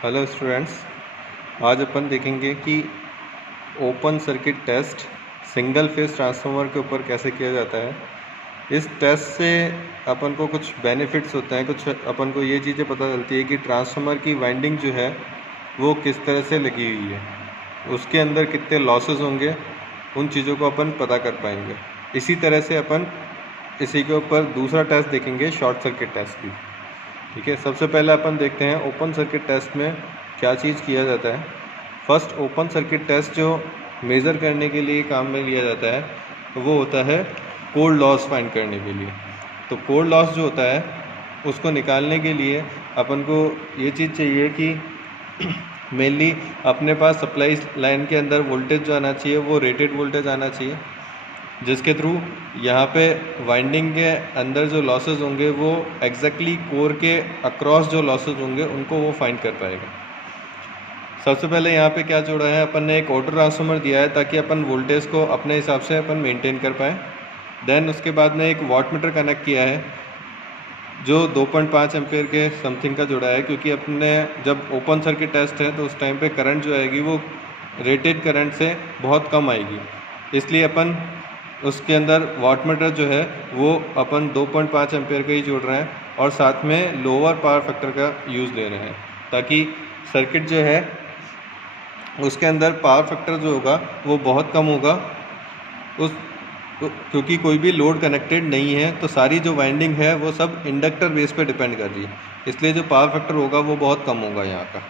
Hello students, आज अपन देखेंगे कि open circuit test single phase transformer के ऊपर कैसे किया जाता है। इस टेस्ट से अपन को कुछ बेनिफिट्स होते हैं, कुछ अपन को ये चीज़ें पता चलती है कि ट्रांसफार्मर की वाइंडिंग जो है वो किस तरह से लगी हुई है, उसके अंदर कितने लॉसेस होंगे, उन चीज़ों को अपन पता कर पाएंगे। इसी तरह से अपन इसी के ऊपर दूसरा टेस्ट देखेंगे, शॉर्ट सर्किट टेस्ट भी। ठीक है, सबसे पहले अपन देखते हैं ओपन सर्किट टेस्ट में क्या चीज़ किया जाता है। फर्स्ट ओपन सर्किट टेस्ट जो मेज़र करने के लिए काम में लिया जाता है वो होता है कोर लॉस फाइंड करने के लिए। तो कोर लॉस जो होता है उसको निकालने के लिए अपन को ये चीज़ चाहिए कि मेनली अपने पास सप्लाई लाइन के अंदर वोल्टेज जो आना चाहिए वो रेटेड वोल्टेज आना चाहिए, जिसके थ्रू यहाँ पे वाइंडिंग के अंदर जो लॉसेस होंगे वो एग्जैक्टली कोर के अक्रॉस जो लॉसेस होंगे उनको वो फाइंड कर पाएगा। सबसे पहले यहाँ पे क्या जोड़ा है, अपन ने एक ऑटो ट्रांसफार्मर दिया है ताकि अपन वोल्टेज को अपने हिसाब से अपन मेंटेन कर पाएँ। देन उसके बाद में एक वाट मीटर कनेक्ट किया है जो 2.5 एम्पेयर के समथिंग का जोड़ा है, क्योंकि अपने जब ओपन सर्किट टेस्ट है तो उस टाइम पे करंट जो आएगी वो रेटेड करंट से बहुत कम आएगी, इसलिए अपन उसके अंदर वाट मीटर जो है वो अपन 2.5 एम्पेयर का ही जोड़ रहे हैं और साथ में लोअर पावर फैक्टर का यूज़ ले रहे हैं ताकि सर्किट जो है उसके अंदर पावर फैक्टर जो होगा वो बहुत कम होगा। क्योंकि कोई भी लोड कनेक्टेड नहीं है तो सारी जो वाइंडिंग है वो सब इंडक्टर बेस पे डिपेंड कर रही है, इसलिए जो पावर फैक्टर होगा वो बहुत कम होगा यहाँ का।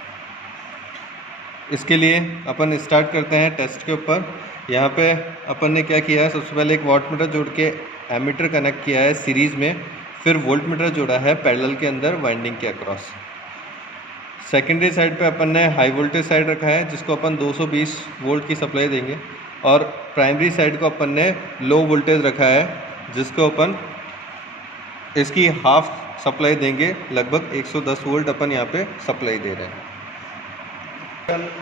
इसके लिए अपन स्टार्ट करते हैं टेस्ट के ऊपर। यहाँ पे अपन ने क्या किया है, सबसे पहले एक वाट मीटर जोड़ के एमीटर कनेक्ट किया है सीरीज़ में, फिर वोल्ट मीटर जोड़ा है पैरेलल के अंदर वाइंडिंग के अक्रॉस। सेकेंडरी साइड पे अपन ने हाई वोल्टेज साइड रखा है जिसको अपन 220 वोल्ट की सप्लाई देंगे, और प्राइमरी साइड को अपन ने लो वोल्टेज रखा है जिसको अपन इसकी हाफ सप्लाई देंगे, लगभग 110 वोल्ट अपन यहाँ पे सप्लाई दे रहे हैं।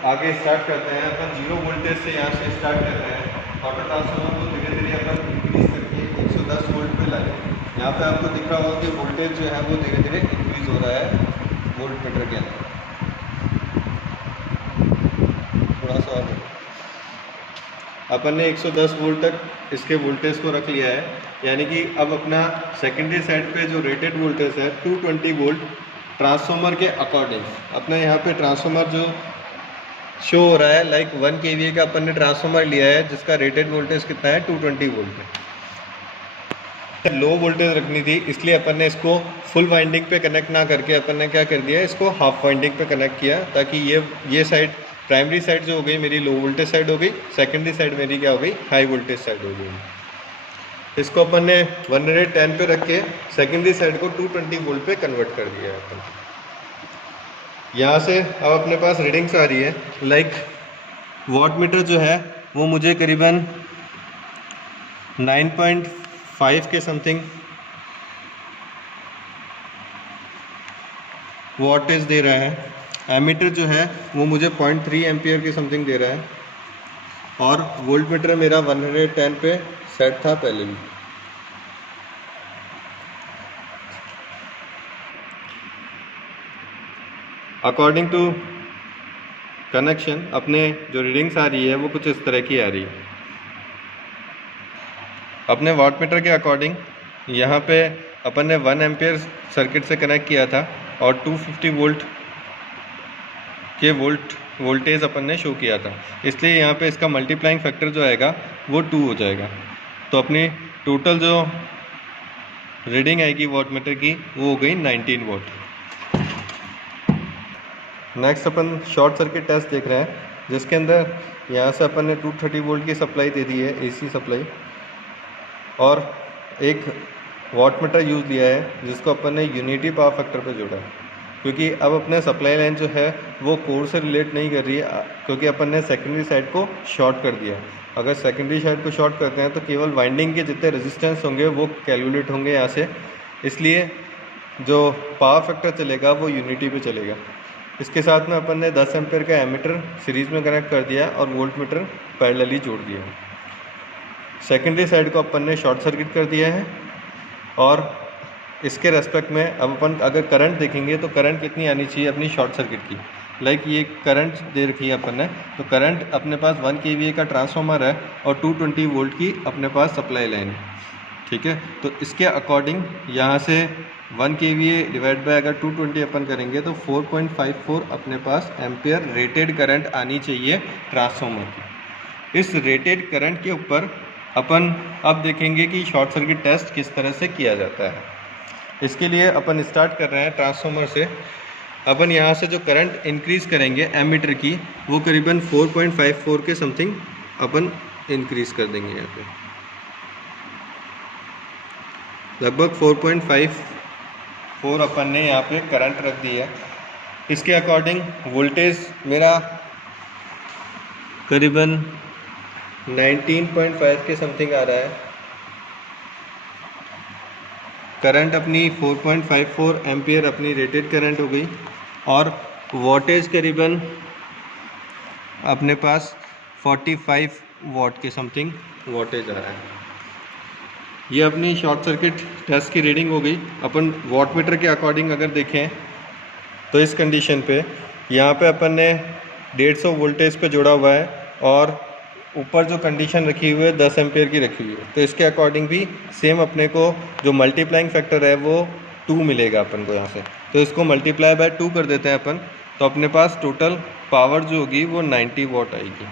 आगे स्टार्ट करते हैं अपन 0 वोल्टेज से, यहाँ से स्टार्ट करते हैं। ऑटो ट्रांसफार्मर को धीरे धीरे अपन इंक्रीज करके 110 वोल्ट पे लाए। यहाँ पे आपको दिख रहा होगा कि वोल्टेज जो है वो धीरे धीरे इंक्रीज हो रहा है वोल्ट मीटर के अंदर। थोड़ा सा और अपन ने 110 वोल्ट तक इसके वोल्टेज को रख लिया है, यानी कि अब अपना सेकेंडरी साइड पे जो रेटेड वोल्टेज है 220 वोल्ट ट्रांसफार्मर के अकॉर्डिंग। अपना यहाँ पे ट्रांसफार्मर जो शो हो रहा है लाइक 1 kVA का अपन ने ट्रांसफार्मर लिया है जिसका रेटेड वोल्टेज कितना है 220 वोल्ट है। लो वोल्टेज रखनी थी इसलिए अपन ने इसको फुल वाइंडिंग पे कनेक्ट ना करके अपन ने क्या कर दिया, इसको हाफ वाइंडिंग पे कनेक्ट किया ताकि ये साइड प्राइमरी साइड जो हो गई मेरी लो वोल्टेज साइड हो गई, सेकेंडरी साइड मेरी क्या हो गई हाई वोल्टेज साइड हो गई। इसको अपन ने 110 पे रख के सेकेंडरी साइड को 220 वोल्ट पे कन्वर्ट कर दिया है अपन। यहाँ से अब अपने पास रीडिंग्स आ रही है, लाइक वाट मीटर जो है वो मुझे करीबन 9.5 के समथिंग वोल्टेज दे रहा है। एमीटर जो है वो मुझे 0.3 एम्पियर के समथिंग दे रहा है, और वोल्ट मीटर मेरा 110 पे सेट था पहले भी। अकॉर्डिंग टू कनेक्शन अपने जो रीडिंग्स आ रही है वो कुछ इस तरह की आ रही है। अपने वाट मीटर के अकॉर्डिंग यहाँ पे अपन ने 1 एम्पियर सर्किट से कनेक्ट किया था और 250 वोल्ट के वोल्टेज अपन ने शो किया था, इसलिए यहाँ पे इसका मल्टीप्लाइंग फैक्टर जो आएगा वो 2 हो जाएगा। तो अपनी टोटल जो रीडिंग आएगी वाट मीटर की वो हो गई 19 वोल्ट। नेक्स्ट अपन शॉर्ट सर्किट टेस्ट देख रहे हैं जिसके अंदर यहाँ से अपन ने 230 वोल्ट की सप्लाई दे दी है, AC सप्लाई, और एक वाट मीटर यूज़ लिया है जिसको अपन ने यूनिटी पावर फैक्टर पे जोड़ा है, क्योंकि अब अपने सप्लाई लाइन जो है वो कोर से रिलेट नहीं कर रही है, क्योंकि अपन ने सेकेंडरी साइड को शॉर्ट कर दिया। अगर सेकेंडरी साइड को शॉर्ट करते हैं तो केवल वाइंडिंग के जितने रेजिस्टेंस होंगे वो कैलकुलेट होंगे यहाँ से, इसलिए जो पावर फैक्टर चलेगा वो यूनिटी पे चलेगा। इसके साथ में अपन ने 10 एम्पेयर का एमीटर सीरीज़ में कनेक्ट कर दिया और वोल्ट मीटर पैरेलली जोड़ दिया। सेकेंडरी साइड को अपन ने शॉर्ट सर्किट कर दिया है, और इसके रेस्पेक्ट में अब अपन अगर करंट देखेंगे तो करंट कितनी आनी चाहिए अपनी शॉर्ट सर्किट की, लाइक ये करंट दे रखी है अपन ने, तो करंट अपने पास 1 kVA का ट्रांसफार्मर है और 220 वोल्ट की अपने पास सप्लाई लाइन है, ठीक है। तो इसके अकॉर्डिंग यहाँ से 1 kVA डिवाइड बाय अगर 220 अपन करेंगे तो 4.54 अपने पास एम्पियर रेटेड करंट आनी चाहिए ट्रांसफार्मर की। इस रेटेड करंट के ऊपर अपन अब देखेंगे कि शॉर्ट सर्किट टेस्ट किस तरह से किया जाता है। इसके लिए अपन स्टार्ट कर रहे हैं ट्रांसफार्मर से। अपन यहाँ से जो करंट इंक्रीज़ करेंगे एमीटर की, वो करीबन 4.54 के समथिंग अपन इंक्रीज़ कर देंगे। यहाँ पे लगभग 4.54 अपन ने यहाँ पे करंट रख दी है। इसके अकॉर्डिंग वोल्टेज मेरा करीबन 19.5 के समथिंग आ रहा है। करंट अपनी 4.54 एम्पियर अपनी रेटेड करंट हो गई और वोल्टेज करीबन अपने पास 45 वॉट के समथिंग वोल्टेज आ रहा है। ये अपनी शॉर्ट सर्किट टेस्ट की रीडिंग हो गई। अपन वॉट मीटर के अकॉर्डिंग अगर देखें तो इस कंडीशन पे यहाँ पे अपन ने 150 वोल्टेज पे जोड़ा हुआ है और ऊपर जो कंडीशन रखी हुई है 10 एम्पियर की रखी हुई है, तो इसके अकॉर्डिंग भी सेम अपने को जो मल्टीप्लाइंग फैक्टर है वो 2 मिलेगा अपन को यहाँ से। तो इसको मल्टीप्लाई बाय 2 कर देते हैं अपन, तो अपने पास टोटल पावर जो होगी वो 90 वॉट आएगी।